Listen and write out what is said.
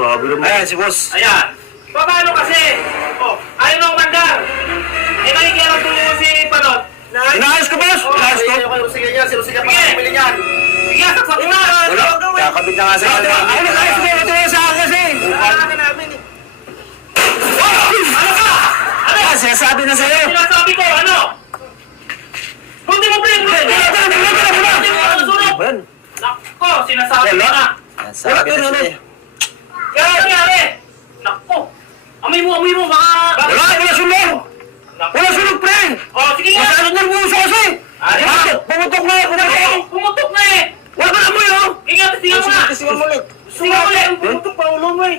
Grabe naman. Ayan, si boss. Ayan. Paano kasi? Oh, ayaw nang mandar. Eh, nakikialam tuloy mo si Panot. Inaayos ko, boss! Inaayos ko. Sige yan, sige pa bumili niyan. Sige, saksak mo na. Wala, kakabit na nga sa kanya. Ano na kayo sumagot na sa akin kasi? Wala ka namin eh. Ano ka? Ano? Ah, sinasabi na sa'yo. Sinasabi ko, ano? Buti mo, pre! Buti mo, susunod! Ben. Nakko, sinasabi ko na. Sabi na sa'yo. Kaya nangyari? Nakko. Amoy mo, baka... Wala sunog! Wala sunog, pre! Oh, sige nga. Masyadong nervyoso kasi! Ay, Bakit? Pumutok na! Pumutok na eh! Wala ka na mo yun! Ingat, tingnan mo na! Sige mo ulit. Tingnan mo ulit! Pumutok pa ulo mo eh!